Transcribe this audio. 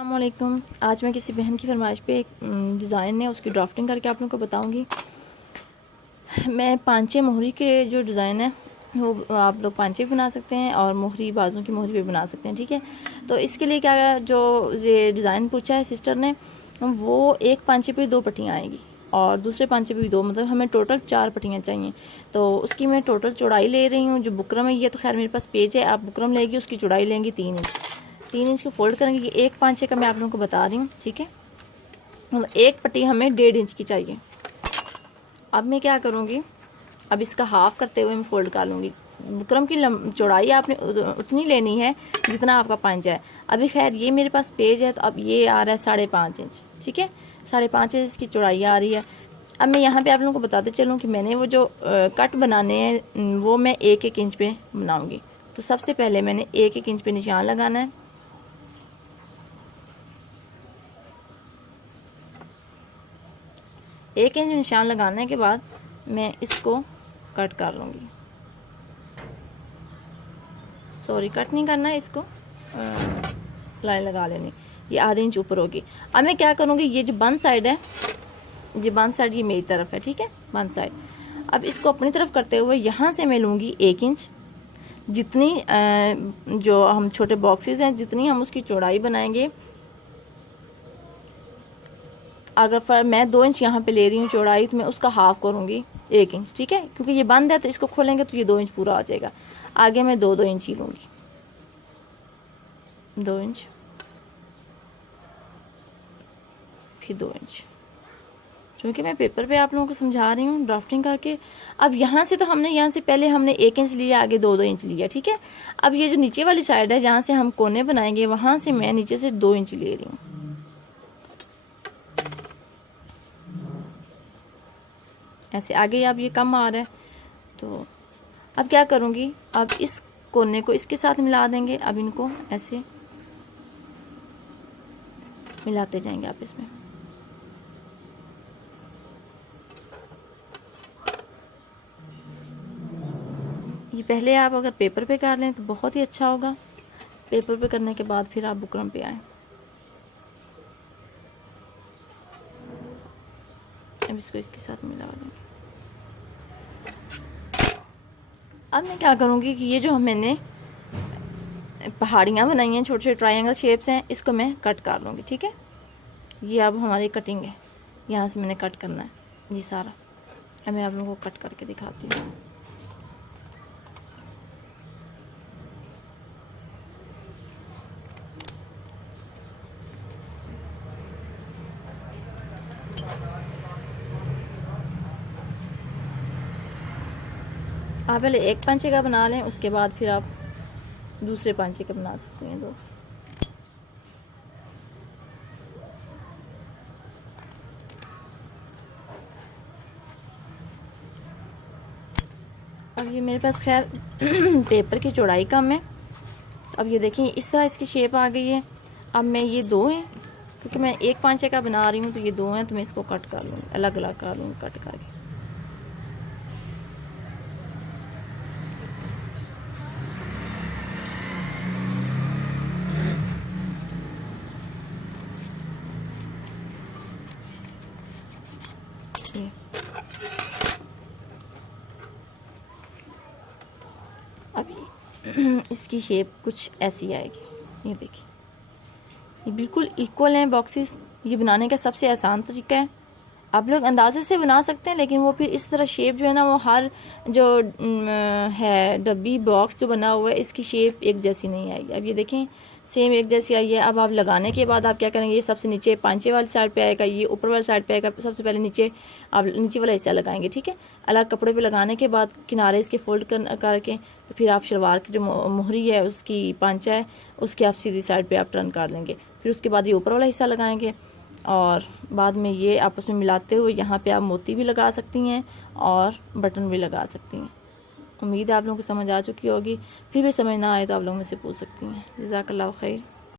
अस्सलामुअलैकुम। आज मैं किसी बहन की फरमाइश पे एक डिज़ाइन है उसकी ड्राफ्टिंग करके आप लोगों को बताऊंगी। मैं पांचे मोहरी के जो डिज़ाइन है वो आप लोग पांचे भी बना सकते हैं और मोहरी बाजू की मोहरी भी बना सकते हैं, ठीक है। तो इसके लिए क्या जो ये डिज़ाइन पूछा है सिस्टर ने, वो एक पांचे पे 2 पट्टियाँ आएंगी और दूसरे पांचे पे भी 2, मतलब हमें टोटल 4 पट्टियाँ चाहिए। तो उसकी मैं टोटल चौड़ाई ले रही हूँ। जो बुकरम है, ये तो खैर मेरे पास पेज है, आप बुकरम लेगी उसकी चौड़ाई लेंगी 3 इंच को फोल्ड करेंगे। ये एक पांचे का मैं आप लोगों को बता रही हूँ, ठीक है। मतलब एक पट्टी हमें 1.5 इंच की चाहिए। अब मैं क्या करूँगी, अब इसका हाफ करते हुए मैं फोल्ड कर लूँगी। बुकरम की चौड़ाई आपने उतनी लेनी है जितना आपका पांचा है। अभी खैर ये मेरे पास पेज है, तो अब ये आ रहा है 5.5 इंच, ठीक है। 5.5 इंच की चौड़ाई आ रही है। अब मैं यहाँ पे आप लोगों को बताते चलूँ कि मैंने वो जो कट बनाने हैं वो मैं 1-1 इंच पे बनाऊँगी। तो सबसे पहले मैंने 1-1 इंच पे निशान लगाना है। एक इंच निशान लगाने के बाद मैं इसको कट कर लूँगी। सॉरी, कट नहीं करना है, इसको लाइन लगा लेनी। ये आधे इंच ऊपर होगी। अब मैं क्या करूँगी, ये जो बंद साइड है, ये बंद साइड ये मेरी तरफ है, ठीक है, बंद साइड। अब इसको अपनी तरफ करते हुए यहाँ से मैं लूँगी 1 इंच। जितनी जो हम छोटे बॉक्सेस हैं, जितनी हम उसकी चौड़ाई बनाएंगे, अगर मैं 2 इंच यहाँ पे ले रही हूँ चौड़ाई, तो मैं उसका हाफ करूँगी 1 इंच, ठीक है। क्योंकि ये बंद है तो इसको खोलेंगे तो ये 2 इंच पूरा आ जाएगा। आगे मैं 2-2 इंच ही लूँगी, 2 इंच, फिर 2 इंच। क्योंकि मैं पेपर पे आप लोगों को समझा रही हूँ ड्राफ्टिंग करके। अब यहाँ से तो यहाँ से पहले हमने 1 इंच लिया, आगे 2-2 इंच लिया, ठीक है। अब ये जो नीचे वाली साइड है जहाँ से हम कोने बनाएंगे, वहाँ से मैं नीचे से 2 इंच ले रही हूँ ऐसे। आगे अब ये कम आ रहा है, तो अब क्या करूँगी, अब इस कोने को इसके साथ मिला देंगे। अब इनको ऐसे मिलाते जाएंगे आपस में। ये पहले आप अगर पेपर पे कर लें तो बहुत ही अच्छा होगा। पेपर पे करने के बाद फिर आप बुकरम पे आए। अब इसको इसके साथ मिला देंगे। अब मैं क्या करूँगी कि ये जो मैंने पहाड़ियाँ बनाई हैं, छोटे छोटे ट्रायंगल शेप्स हैं, इसको मैं कट कर लूँगी, ठीक है। ये अब हमारी कटिंग है, यहाँ से मैंने कट करना है ये सारा। अब मैं आप लोगों को कट करके दिखाती हूँ। आप पहले एक पांचे का बना लें, उसके बाद फिर आप दूसरे पांचे का बना सकते हैं। दो अब ये मेरे पास खैर पेपर की चौड़ाई कम है। अब ये देखें इस तरह इसकी शेप आ गई है। अब मैं ये 2 हैं, क्योंकि मैं एक पांचे का बना रही हूँ तो ये 2 हैं, तो मैं इसको कट कर लूँगी, अलग अलग कर लूँगी कट करके। अभी इसकी शेप कुछ ऐसी आएगी। ये देखिए, ये बिल्कुल इक्वल हैं बॉक्सेस। ये बनाने का सबसे आसान तरीका है। आप लोग अंदाजे से बना सकते हैं, लेकिन वो फिर इस तरह शेप जो है ना, वो हर जो है डब्बी बॉक्स जो बना हुआ है, इसकी शेप एक जैसी नहीं आएगी। अब ये देखें सेम एक जैसी आई है। अब आप लगाने के बाद आप क्या करेंगे, ये सबसे नीचे पांचे वाली साइड पे आएगा, ये ऊपर वाली साइड पे आएगा। सबसे पहले नीचे आप नीचे वाला हिस्सा लगाएंगे, ठीक है। अलग कपड़े पे लगाने के बाद किनारे इसके फोल्ड करके तो फिर आप शलवार की जो मोहरी है, उसकी पांचा है, उसके आप सीधी साइड पे आप टर्न कर लेंगे। फिर उसके बाद ये ऊपर वाला हिस्सा लगाएंगे और बाद में ये आपस में मिलाते हुए यहाँ पे आप मोती भी लगा सकती हैं और बटन भी लगा सकती हैं। उम्मीद है आप लोगों को समझ आ चुकी होगी। फिर भी समझ ना आए तो आप लोग मुझसे पूछ सकती हैं। जज़ाकल्लाह खैर।